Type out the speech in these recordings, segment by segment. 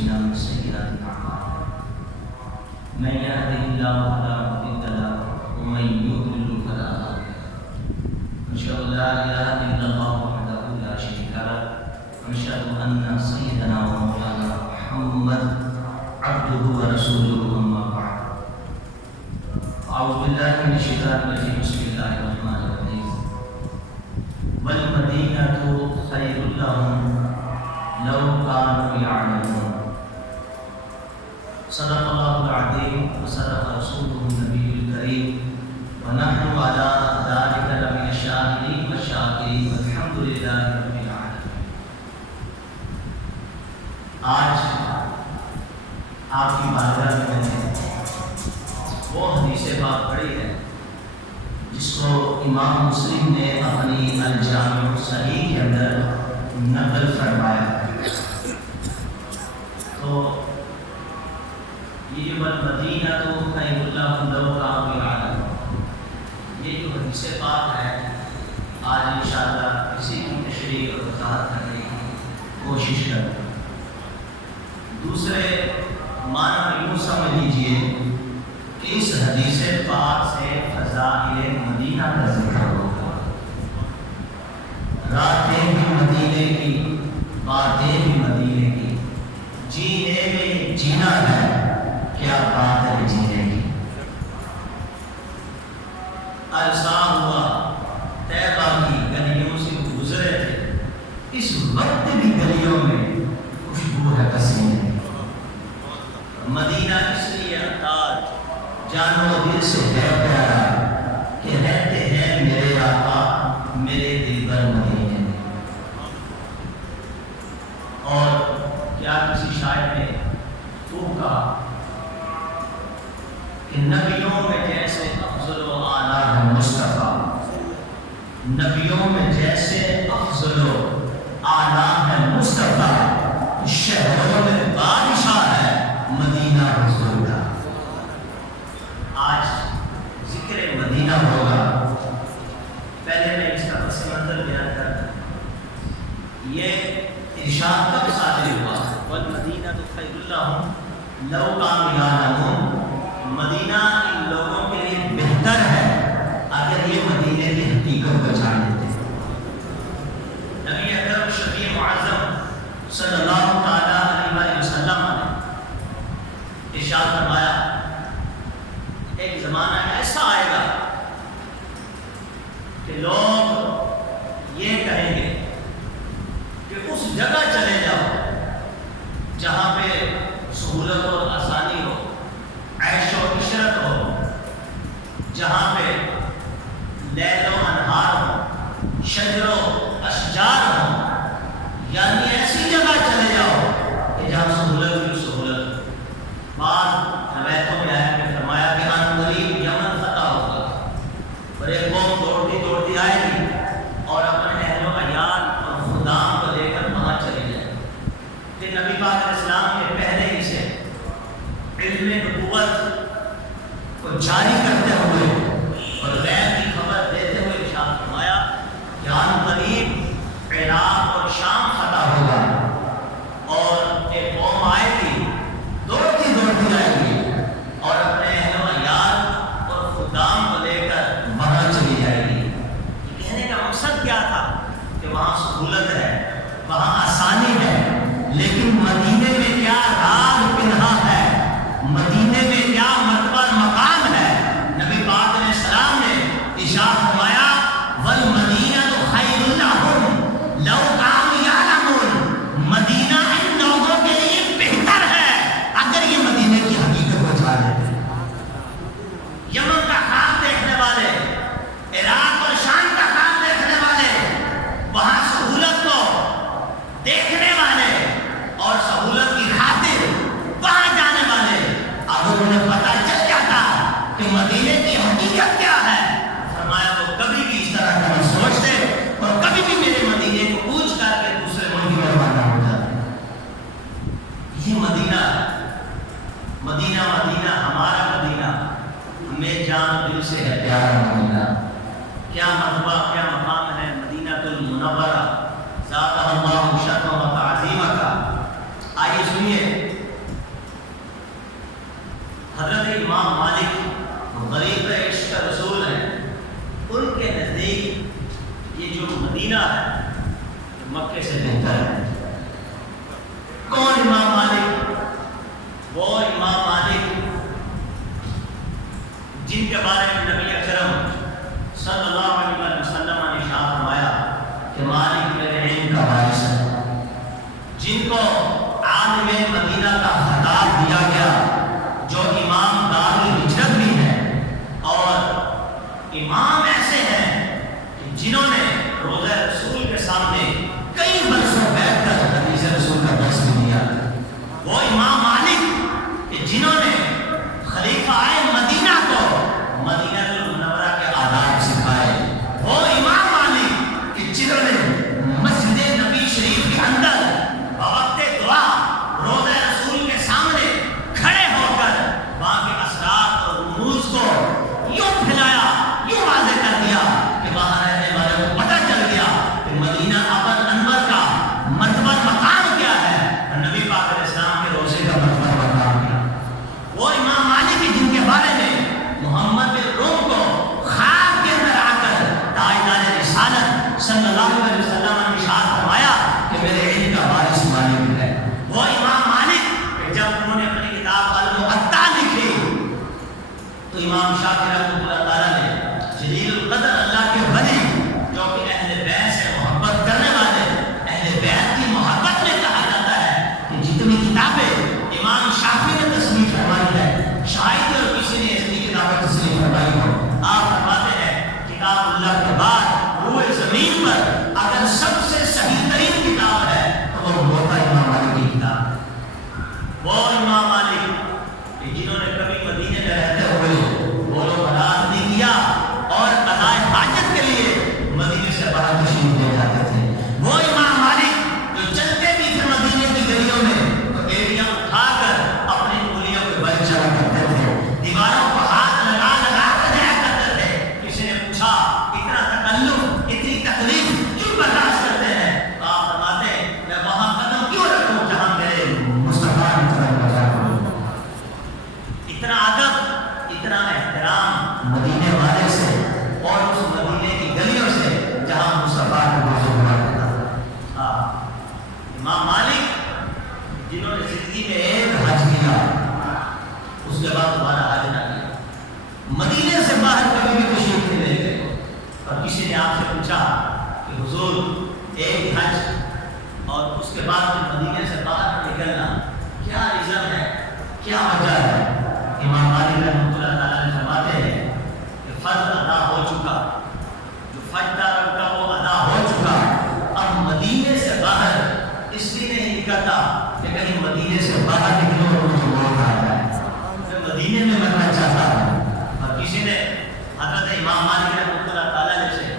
أنفسنا ومن سيئات أعمالنا من يهده الله فلا مضل له ومن يضلل فلا هادي له أشهد أن لا إله إلا الله وحده لا شريك له وأشهد أن سيدنا ومولانا محمد عبده ورسوله أما بعد أعوذ بالله من الشيطان الرجيم بسم الله الرحمن الرحيم والمدينة خير لهم لو كانوا يعلمون صدق الله العظيم وصدق رسوله النبي الكريم ونحن على ذلك لمن الشاهدين والشاكرين والحمد لله رب العالمين. آج آپ کی بارگاہ میں نے وہ حدیث پاک پڑھی ہے جس کو امام مسلم نے اپنی الجامع الصحیح کے اندر نقل فرمایا. تو یہ جو المدینہ تو خیر لہم لو کانوا یعلمون، یہ جو حدیث پاک ہے آج انشاءاللہ اسی کی تشریح اور وضاحت کرنے کی کوشش کریں. دوسرے معنی یوں سمجھ لیجیے کہ اس حدیث پاک سے فضائل مدینہ کا ذکر ہوگا. راتیں بھی مدینے کی، باتیں بھی مدینے کی، جینے میں جینا ہے کیا بات ہے جینے کی. عرصہ ہوا طیبہ کی گلیوں سے گزرے تھے، اس وقت بھی گلیوں میں خوشبو ہے پسینے کی. مدینہ اس لیے انداز جانو دل سے ہے پیارا کہ رہتے ہیں میرے آقا میرے دل پر مدینے میں. اور کیا کسی شاعر نے خوب کہا کہ نبیوں میں جیسے افضل و اعلیٰ ہے مصطفیٰ، نبیوں میں جیسے افضل و اعلیٰ ہے مصطفیٰ، شہروں میں بادشاہ ہے مدینہ حضور کا. آج ذکر مدینہ ہوگا. پہلے میں اس کا پس منظر بیان کرتا ہوں. یہ ارشاد کب صادر ہوا؟ والمدینہ خیر لہم لو کانوا یعلمون، مدینہ ان لوگوں کے لیے بہتر ہے اگر یہ مدینے کی حقیقت کو جان لیتے. نبی اکرم شفیع معظم صلی اللہ تعالیٰ علیہ وسلم نے ارشاد فرمایا ایک زمانہ ایسا آئے گا کہ لوگ یہ کہیں گے کہ اس جگہ چلے جاؤ جہاں پہ سہولت اور آسانی ہو، عیش و عشرت ہو، جہاں پہ لیل و انہار ہو، شجر و اشجار ہو. یعنی ایسی جگہ چلے جاؤ کہ جہاں سہولت کی سہولت. بعض روایتوں میں آیا کہ فرمایا کہ ان قریب یمن فتح ہوگا اور ایک قوم دوڑتی دوڑتی آئے گی اور اپنے اہل و عیال اور خدام کو لے کر وہاں چلی جائے. کہ نبی پاک علیہ السلام کے پہلے ہی سے علم نبوت کو جاری کرتے ہوئے اور غیب کی خبر دیتے ہوئے ارشاد فرمایا کہ ان قریب عراق اور شام فتح ہوگا اور ایک قوم آئے گی دوڑتی دوڑتی آئے گی اور اپنے اہل و عیال اور خدام کو لے کر وہاں چلی جائے گی. کہنے کا مقصد کیا تھا کہ وہاں سہولت ہے، وہاں آسانی ہے، لیکن مدینے میں کیا راز پنہا ہے، مدینے میں کیا مرتبہ مقام ہے. نبی پاک علیہ السلام نے ارشاد فرمایا والمدینہ خیر لہم لو کانوا یعلمون، مدینہ ان لوگوں کے لیے بہتر ہے اگر یہ مدینے کی حقیقت کو جان لیتے. یمن کا خواب دیکھنے والے، عراق اور شام کا خواب دیکھنے والے، وہاں سہولت کو دیکھنے والے اور سہولت کی خاطر وہاں جانے والے، اگر انہیں پتہ چل جاتا کہ مدینے کی حقیقت کیا ہے، فرمایا وہ کبھی بھی اس طرح کا نہیں سوچتے اور کبھی بھی میرے مدینے کو پوچھ کر کے دوسرے ملک میں روانہ ہو جاتے. یہ مدینہ مدینہ مدینہ ہمارا مدینہ ہمیں جان دل سے ہے پیارا مدینہ. کیا مرتبہ کیا مقام ہے مدینہ المنورہ، زادہ اللہ شرفا و تعظیمہ کا. آئیے سنیے امام مالک غریب عشق رسول ہیں، ان کے نزدیک یہ جو مدینہ ہے مکے سے بہتر ہے۔ کون امام مالک؟ وہ امام مالک جن کے بارے میں نبی اکرم صلی اللہ علیہ وسلم نے ارشاد فرمایا کہ مالک میرے علم کا وارث ہے، جن کو عالم مدینہ کا خطاب دیا گیا، جو امام دار ہجرت بھی ہے، اور امام ایسے ہیں کہ جنہوں نے روضہ رسول کے سامنے کئی برسوں بیٹھ کر حدیث رسول کا درس بھی دیا۔ وہ امام مالک کہ جنہوں نے خلیفہ مدینہ کو مدینہ المنورہ کے آداب سکھائے۔ وہ امام مالک کہ جنہوں نے مسجد نبی شریف کے اندر بوقت دعا روضہ رسول کے سامنے کھڑے ہو کر وہاں کے اسرار اور رموز کو یوں پھیلایا، یوں واضح کر دیا کہ وہاں رہنے والوں کو پتہ چل گیا کہ مدینہ ابر انور کا مرتبہ مقام کیا ہے، اور نبی پاک علیہ السلام کے روضے کا مرتبہ مقام کیا۔ وہ امام مالک جن کے بارے میں محمد بن روم کو خواب کے اندر آ کر تاجدار رسالت صلی اللہ علیہ وسلم نے ارشاد فرمایا کہ میرے علم کا وارث مالک ہے۔ وہ امام مالک جب انہوں نے اپنی کتاب الموطا لکھی تو امام شافعی رحمۃ اللہ تعالیٰ نے جلیل القدر اللہ کے ولی جو کہ اہل بیت سے محبت کرنے والے، اہل بیت کی محبت میں کہا جاتا ہے کہ جتنی کتابیں امام شافعی نے تصنیف فرمائی ہے، شاید اور کسی نے اتنی کتابیں تصنیف فرمائی ہو۔ آپ فرماتے ہیں کتاب اللہ کے بعد روئے زمین پر اگر سب سے صحیح ترین کتاب ہے تو وہ موطا امام مالک کی کتاب ہے۔ وہ امام مالک کہ جنہوں نے کبھی مدینے میں رہتے ہوئے وہ لوگ برات نہیں کیا اور قضاء حاجت کے لیے مدینے سے باہر تشریف لے جاتے تھے۔ وہ امام مالک جو چلتے بھی تھے مدینے کی گلیوں میں تو ایڑیاں اٹھا کر اپنی انگلیوں پہ بل چلا کرتے تھے، دیواروں کو ہاتھ لگا لگا کر جایا کرتے تھے۔ کسی نے پوچھا اتنا تکلف، اتنی تکلیف کیوں برداشت کرتے ہیں؟ تو آپ فرماتے ہیں میں وہاں قدم کیوں رکھوں جہاں میرے مصطفیٰ کی طرف بجا کروں۔ اتنا ادب، اتنا احترام مدینے والے سے اور اس مدینے کی گلیوں سے جہاں مصطفیٰ کو بازو بنا کرتا تھا۔ امام مالک جنہوں نے زندگی میں ایک حج کیا اس کے بعد دوبارہ حج نہ کیا، مدینے سے باہر کبھی بھی تشریف نہیں لے گئے، اور کسی نے آپ سے پوچھا کہ حضور ایک حج اور اس کے بعد مدینے سے باہر نکلنا کیا ریزن ہے، کیا وجہ ہے؟ امام مالک رحمۃ اللہ تعالیٰ نے فرماتے ہیں کہ فرض ادا ہو چکا، جو فرض تھا کا وہ ادا ہو چکا، اب مدینے سے باہر اس لیے نہیں نکلتا کہ کہیں مدینے سے باہر نکلو اور مجھے موت آ جائے، میں مدینے میں مرنا چاہتا ہوں۔ اور کسی نے حضرت امام مالک رحمۃ اللہ تعالیٰ سے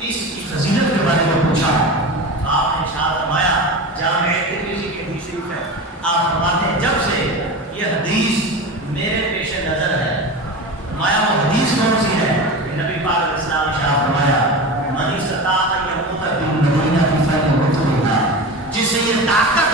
اس کی فضیلت کے بارے میں پوچھا، آپ نے ارشاد فرمایا جامع ترمذی کی حدیث شریف ہے، آپ فرماتے ہیں جب سے یہ حدیث میرے پیش نظر ہے، فرمایا وہ حدیث کون سی ہے کہ نبی پاک علیہ السلام نے ارشاد فرمایا من استطاع ان یموت بالمدینہ فلیمت بہا، جسے یہ طاقت